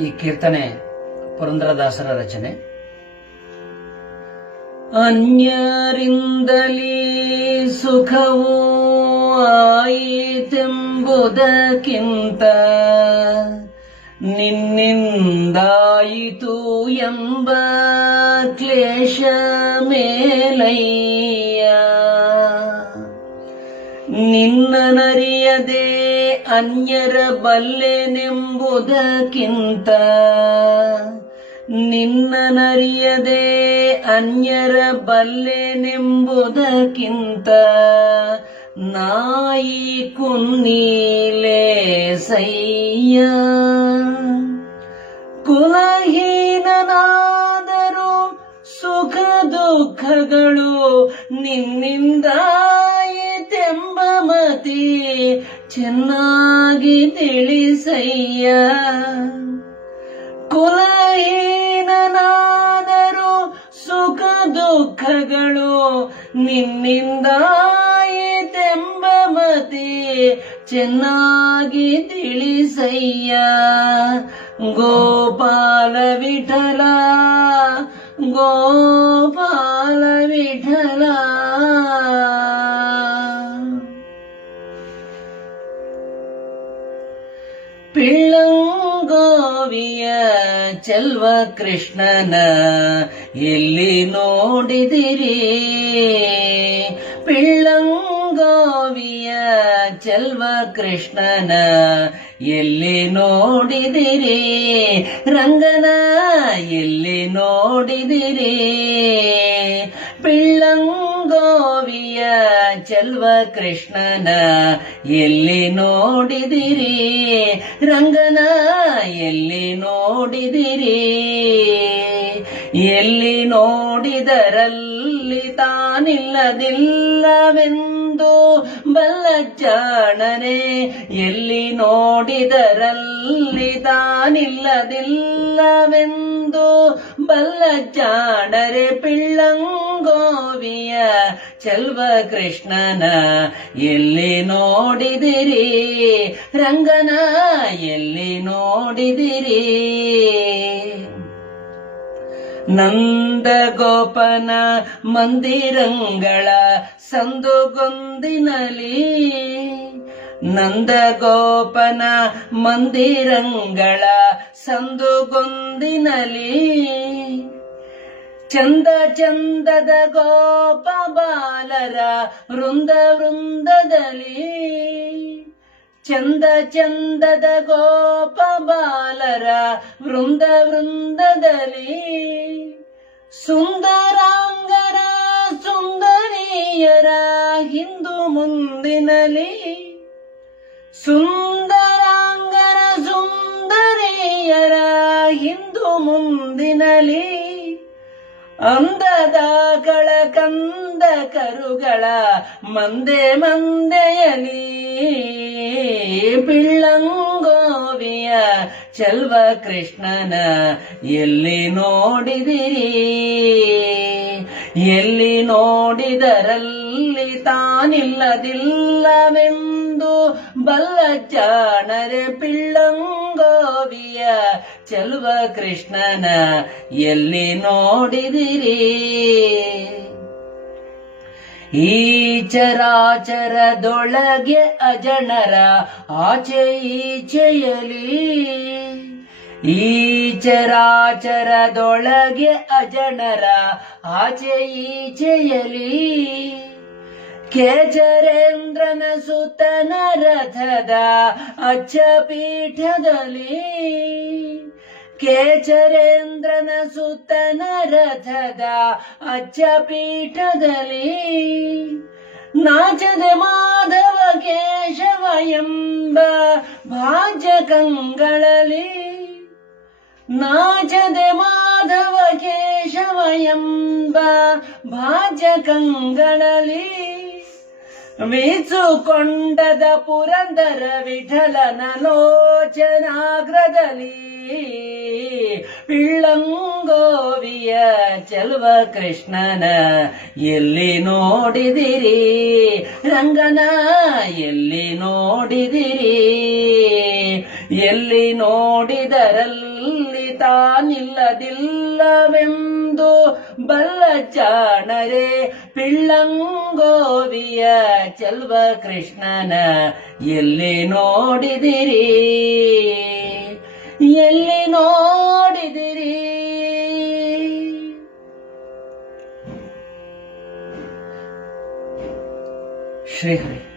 ಈ ಕೀರ್ತನೆ ಪುರಂದರದಾಸರ ರಚನೆ. ಅನ್ಯರಿಂದಲೇ ಸುಖವೂ ಆಯಿತೆಂಬುದಕ್ಕಿಂತ ನಿನ್ನಿಂದಾಯಿತು ಎಂಬ ಕ್ಲೇಶ ಮೇಲಯ್ಯ. ನಿನ್ನನರಿಯದೆ ಅನ್ಯರ ಬಲ್ಲೆನೆಂಬುದಕ್ಕಿಂತ ನಿನ್ನನರಿಯದೆ ಅನ್ಯರ ಬಲ್ಲೆನೆಂಬುದಕ್ಕಿಂತ ನಾಯಿ ಕುನ್ನೀಲೆ ಸಯ್ಯ. ಕುಲಹೀನನಾದರೂ ಸುಖ ದುಃಖಗಳು ನಿನ್ನಿಂದಾಯಿತೆಂಬ ಮತಿ ಚೆನ್ನಾಗಿ ತಿಳಿಸಯ್ಯ. ಕುಲಹೀನನಾದರೂ ಸುಖ ದುಃಖಗಳು ನಿನ್ನಿಂದಾಯಿತೆಂಬ ಮತಿ ಚೆನ್ನಾಗಿ ತಿಳಿಸಯ್ಯ. ಗೋಪಾಲ ವಿಠಲ ಗೋಪಾಲ ವಿಠಲ. ಪಿಳ್ಳಂಗೋವಿಯ ಚೆಲ್ವ ಕೃಷ್ಣನ ಎಲ್ಲಿ ನೋಡಿದಿರಿ? ಪಿಳ್ಳಂಗೋವಿಯ ಚೆಲ್ವ ಕೃಷ್ಣನ ಎಲ್ಲಿ ನೋಡಿದಿರಿ? ರಂಗನ ಎಲ್ಲಿ ನೋಡಿದಿರಿ? ಪಿಳ್ಳಂಗೋವಿಯ ಚೆಲ್ವ ಕೃಷ್ಣನ ಎಲ್ಲಿ ನೋಡಿದಿರಿ? ರಂಗನ ಎಲ್ಲಿ ನೋಡಿದಿರಿ? ಎಲ್ಲಿ ನೋಡಿದರಲ್ಲಿ ತಾನಿಲ್ಲದಿಲ್ಲವೆಂದು ಬಲ್ಲ ಜಾಣನೆ. ಎಲ್ಲಿ ನೋಡಿದರಲ್ಲಿ ತಾನಿಲ್ಲದಿಲ್ಲವೆಂದು ಬಲ್ಲ ಜಾಣರೆ. ಪಿಳ್ಳಂಗೋವಿಯ ಚೆಲ್ವ ಕೃಷ್ಣನ ಎಲ್ಲಿ ನೋಡಿದಿರಿ? ರಂಗನ ಎಲ್ಲಿ ನೋಡಿದಿರಿ? ನಂದ ಗೋಪನ ಮಂದಿರಂಗಳ ಸಂದುಗೊಂದಿನಲಿ. ನಂದ ಗೋಪನ ಮಂದಿರಂಗಳ ಸಂದುಗೊಂದಿನಲಿ. ಚಂದ ಚಂದದ ಗೋಪ ಬಾಲರ ವೃಂದ ವೃಂದದಲ್ಲಿ. ಚಂದ ಚಂದದ ಗೋಪ ಬಾಲರ ವೃಂದ ವೃಂದದಲ್ಲಿ. ಸುಂದರಾಂಗರ ಸುಂದರಿಯರ ಹಿಂದು ಮುಂದಿನಲಿ. ಸುಂದರಾಂಗರ ಸುಂದರಿಯರ ಹಿಂದು ಮುಂದಿನಲಿ. ಅಂದದ ಕಂದ ಕರುಗಳ ಮಂದೆ ಮಂದೆಯಲಿ. ಪಿಳ್ಳಂಗೋವಿಯ ಚೆಲ್ವ ಕೃಷ್ಣನ ಎಲ್ಲಿ ನೋಡಿದಿರಿ? ಎಲ್ಲಿ ನೋಡಿದರಲ್ಲಿ ತಾನಿಲ್ಲದಿಲ್ಲವೆಂದು ಬಲ್ಲ ಜಾಣರೆ. ಪಿಳ್ಳಂಗೋವಿಯ ಚೆಲ್ವ ಕೃಷ್ಣನ ಎಲ್ಲಿ ನೋಡಿದಿರಿ? ಈ ಚರಾಚರದೊಳಗೆ ಅಜಣರ ಆಚೆ ಈಚೆಯಲಿ. ಈ ಚರಾಚರದೊಳಗೆ ಅಜಣರ ಆಚೆ ಈಚೆಯಲಿ. ಕೇಚರೇಂದ್ರನ ಸುತನ ರಥದ ಅಚ್ಚ ಪೀಠದಲ್ಲಿ. ಕೇಚರೇಂದ್ರನ ಸುತನ ರಥದ ಅಚ್ಚ ಪೀಠದಲ್ಲಿ. ನಾಚದೆ ಮಾಧವ ಕೇಶವ ಎಂಬ ಭಾಜ ಕಂಗಳಲಿ. ನಾಚದೆ ಮಾಧವ ಕೇಶವ ಎಂಬ ಭಾಜ ಕಂಗಳಲಿ. ಮೀಸುಕೊಂಡದ ಪುರಂದರ ವಿಠಲನ ಲೋಚನಾಗ್ರದಲ್ಲಿ. ಪಿಳ್ಳಂಗೋವಿಯ ಚೆಲ್ವ ಕೃಷ್ಣನ ಎಲ್ಲಿ ನೋಡಿದಿರಿ? ರಂಗನ ಎಲ್ಲಿ ನೋಡಿದಿರಿ? ಎಲ್ಲಿ ನೋಡಿದರಲ್ಲಿ ತಾನಿಲ್ಲದಿಲ್ಲವೆಂದು ಬಲ್ಲ ಜಾಣರೆ ಪಿಳ್ಳಂಗೋವಿಯ ಚೆಲ್ವ ಕೃಷ್ಣನ ಎಲ್ಲಿ ನೋಡಿದಿರಿ, ಎಲ್ಲಿ ನೋಡಿದಿರಿ. ಶ್ರೀಹರಿ.